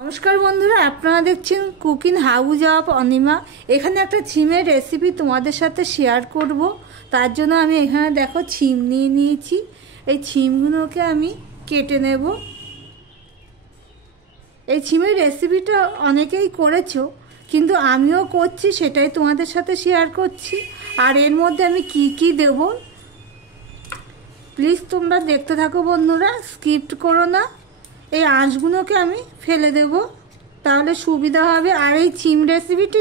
নমস্কার বন্ধুরা, আপনারা দেখছেন কুকিং হাউস অফ অনিমা। এখানে একটা ছিমের রেসিপি তোমাদের সাথে শেয়ার করব। তার জন্য আমি এখানে দেখো ছিম নিয়ে নিয়েছি। এই ছিমগুলোকে আমি কেটে নেব। এই ছিমের রেসিপিটা অনেকেই করেছো, কিন্তু আমিও করছি, সেটাই তোমাদের সাথে শেয়ার করছি। আর এর মধ্যে আমি কি কি দেব প্লিজ তোমরা দেখতে থাকো বন্ধুরা, স্কিপ করো না। এই আঁশগুলোকে আমি ফেলে দেব, তাহলে সুবিধা হবে। আর এই ছিম রেসিপিটি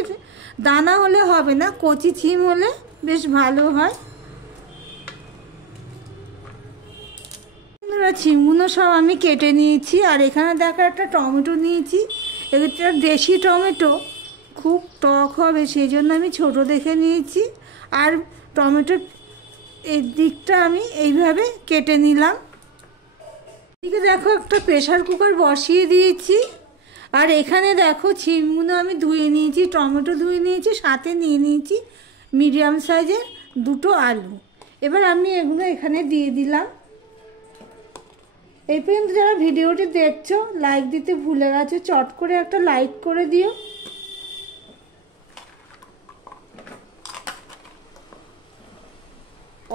দানা হলে হবে না, কচি ছিম হলে বেশ ভালো হয়। বন্ধুরা, ছিমগুলো সব আমি কেটে নিয়েছি। আর এখানে দেখো একটা টমেটো নিয়েছি। এটা দেশি টমেটো, খুব টক হবে, সেই জন্য আমি ছোট দেখে নিয়েছি। আর টমেটোর এই দিকটা আমি এইভাবে কেটে নিলাম। এদিকে দেখো একটা প্রেসার কুকার বসিয়ে দিয়েছি। আর এখানে দেখো ছিমগুলো আমি ধুয়ে নিয়েছি, টমেটো ধুয়ে নিয়েছি, সাথে নিয়ে নিয়েছি মিডিয়াম সাইজের দুটো আলু। এবার আমি এগুলো এখানে দিয়ে দিলাম। এই পর্যন্ত যারা ভিডিওটি দেখছো, লাইক দিতে ভুলে গেছো, চট করে একটা লাইক করে দিও।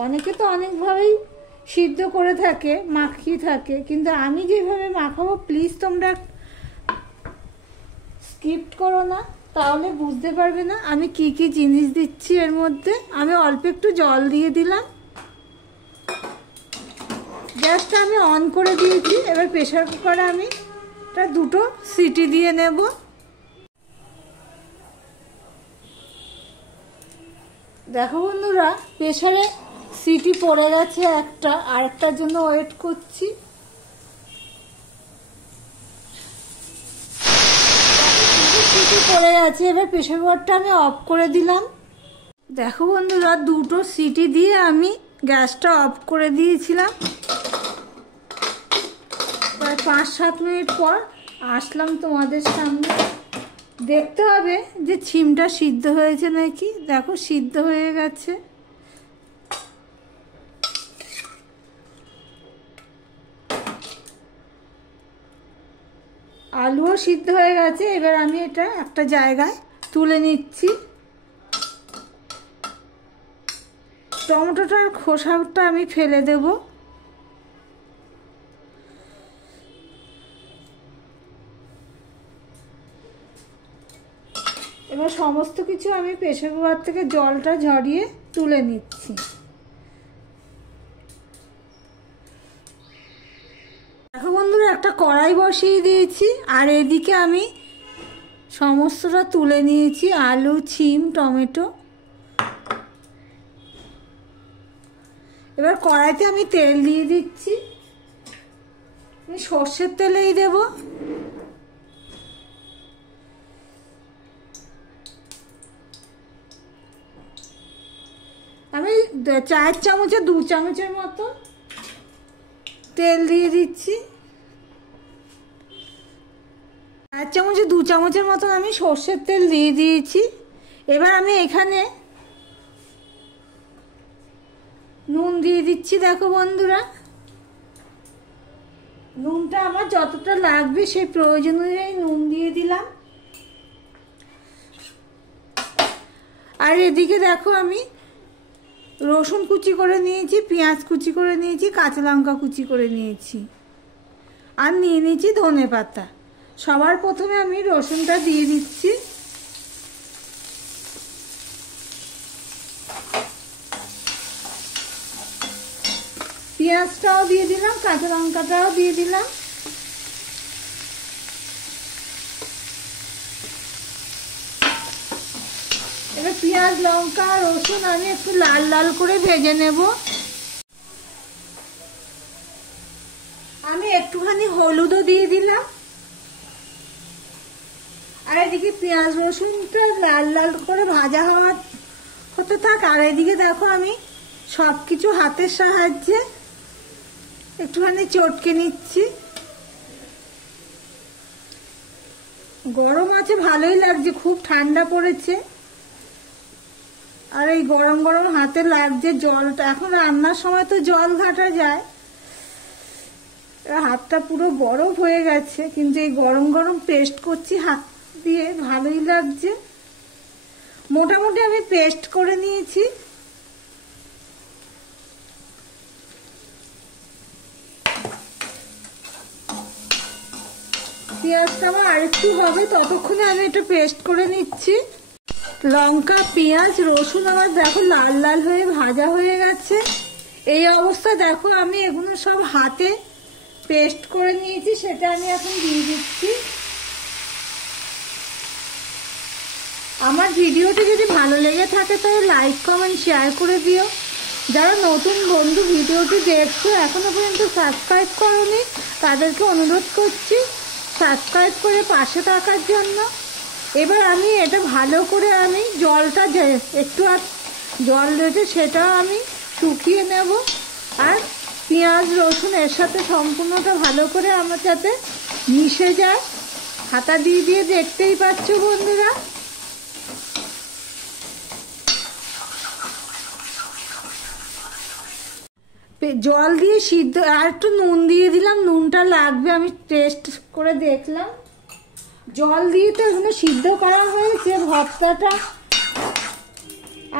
অনেকে তো অনেকভাবেই সিদ্ধ করে থাকে, মাখিয়ে থাকে, কিন্তু আমি যেভাবে মাখাবো প্লিজ তোমরা স্কিপ করো না, তাহলে বুঝতে পারবে না আমি কি কি জিনিস দিচ্ছি এর মধ্যে। আমি অল্প একটু জল দিয়ে দিলাম। গ্যাসটা আমি অন করে দিয়েছি। এবার প্রেসার কুকারে আমি দুটো সিটি দিয়ে নেব। দেখো বন্ধুরা, প্রেসারে সিটি পড়ে গেছে একটা, আরেকটার জন্য ওয়েট করছি। সিটি পড়ে গেছে, এবার প্রেসার কুকারটা আমি অফ করে দিলাম। দেখো বন্ধুরা, দুটো সিটি দিয়ে আমি গ্যাসটা অফ করে দিয়েছিলাম। প্রায় 5-7 মিনিট পর আসলাম তোমাদের সামনে। দেখতে হবে যে ছিমটা সিদ্ধ হয়েছে নাকি। দেখো সিদ্ধ হয়ে গেছে। আলুও সিদ্ধ হয়ে গেছে। এবার আমি এটা একটা জায়গায় তুলে নিচ্ছি। টমেটোটার খোসাটা আমি ফেলে দেব। এবার সমস্ত কিছু আমি প্রেসার কুকার থেকে জলটা ঝরিয়ে তুলে নিচ্ছি। দেখো বন্ধুরা, একটা কড়াই বসিয়ে দিয়েছি। আর এদিকে আমি সমস্তটা তুলে নিয়েছি, আলু, ছিম, টমেটো। এবার কড়াইতে আমি তেল দিয়ে দিচ্ছি। আমি সর্ষের তেলেই দেব। আমি 4 চামচে 2 চামচের মতো তেল দিয়ে দিচ্ছি। 4 চামচে 2 চামচের মতন আমি সর্ষের তেল দিয়ে দিয়েছি। এবার আমি এখানে নুন দিয়ে দিচ্ছি। দেখো বন্ধুরা, নুনটা আমার যতটা লাগবে সেই প্রয়োজন অনুযায়ী নুন দিয়ে দিলাম। আর এদিকে দেখো আমি রসুন কুচি করে নিয়েছি, পেঁয়াজ কুচি করে নিয়েছি, কাঁচা লঙ্কা কুচি করে নিয়েছি, আর নিয়ে নিয়েছি ধনেপাতা। সবার প্রথমে আমি রসুনটা দিয়ে দিচ্ছি। পেঁয়াজটাও দিয়ে দিলাম, কাঁচা লঙ্কাটাও দিয়ে দিলাম। এবার পেঁয়াজ, লঙ্কা, রসুন আমি একটু লাল লাল করে ভেজে নেব। আমি একটুখানি হলুদও দিয়ে দিলাম। আর এদিকে পেঁয়াজ রসুনটা লাল লাল করে ভাজা হতে থাক। আর এদিকে দেখো আমি সব কিছু হাতের সাহায্যে একটুখানি চটকে নিচ্ছি। গরম আছে, ভালোই লাগছে, খুব ঠান্ডা পড়েছে। আর এই গরম গরম হাতে লাগছে জলটা। এখন রান্নার সময় তো জল ঘাটা যায়, হাতটা পুরো বরফ হয়ে গেছে, কিন্তু এই গরম গরম পেস্ট করছি হাত দিয়ে, ভালোই লাগছে। মোটামুটি আমি পেস্ট করে নিয়েছি। পেঁয়াজটা আমার আরেকটু হবে, ততক্ষণে আমি একটু পেস্ট করে নিচ্ছি। লঙ্কা, পেঁয়াজ, রসুন আমার দেখো লাল লাল হয়ে ভাজা হয়ে গেছে। এই অবস্থা দেখো আমি এগুলো সব হাতে পেস্ট করে নিয়েছি, সেটা আমি এখন দিয়ে দিচ্ছি। আমার ভিডিওটি যদি ভালো লেগে থাকে তাহলে লাইক, কমেন্ট, শেয়ার করে দিও। যারা নতুন বন্ধু ভিডিওটি দেখছো এখনো পর্যন্ত সাবস্ক্রাইব করোনি, তাদেরকে অনুরোধ করছি সাবস্ক্রাইব করে পাশে থাকার জন্য। এবার আমি এটা ভালো করে আমি জলটা একটু আর জল রয়েছে সেটাও আমি শুকিয়ে নেব। আর পেঁয়াজ, রসুন এর সাথে সম্পূর্ণটা ভালো করে আমার যাতে মিশে যায়। হাতা দিয়ে দিয়ে দেখতেই পাচ্ছ বন্ধুরা। জল দিয়ে সিদ্ধ, আর একটু নুন দিয়ে দিলাম, নুনটা লাগবে, আমি টেস্ট করে দেখলাম। জল দিয়ে তো এখানে সিদ্ধ করা হয়েছে। ভর্তাটা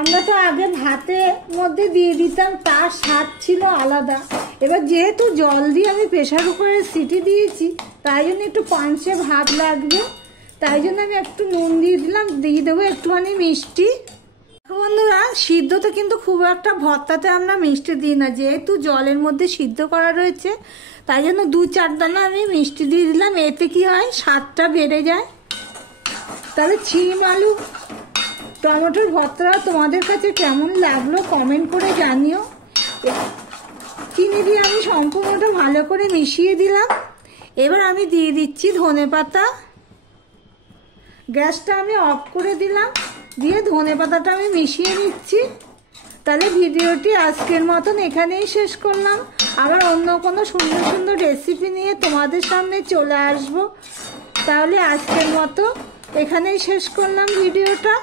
আমরা তো আগে ভাতের মধ্যে দিয়ে দিতাম, তার স্বাদ ছিল আলাদা। এবার যেহেতু জল দিয়ে আমি প্রেশার কুকারে সিটি দিয়েছি, তাই জন্য একটু পাঞ্চে ভাত লাগবে, তাই জন্য আমি একটু নুন দিয়ে দিলাম। দিয়ে দেবো একটুখানি মিষ্টি। বন্ধুরা, সিদ্ধতে কিন্তু খুব একটা ভর্তাতে আমরা মিষ্টি দিই না, যেহেতু জলের মধ্যে সিদ্ধ করা রয়েছে, তাই জন্য 2-4 দানা আমি মিষ্টি দিয়ে দিলাম। এতে কি হয়, স্বাদটা বেড়ে যায়। তবে শিম আলু টমেটোর ভর্তাটা তোমাদের কাছে কেমন লাগলো কমেন্ট করে জানিও। চিনি দিয়ে আমি সম্পূর্ণটা ভালো করে মিশিয়ে দিলাম। এবার আমি দিয়ে দিচ্ছি ধনেপাতা। গ্যাসটা আমি অফ করে দিলাম, দিয়ে ধনেপাতাটা আমি মিশিয়ে নিচ্ছি। তাহলে ভিডিওটি আজকের মতন এখানেই শেষ করলাম। আবার অন্য কোনো সুন্দর সুন্দর রেসিপি নিয়ে তোমাদের সামনে চলে আসব। তাহলে আজকের মতো এখানেই শেষ করলাম ভিডিওটা।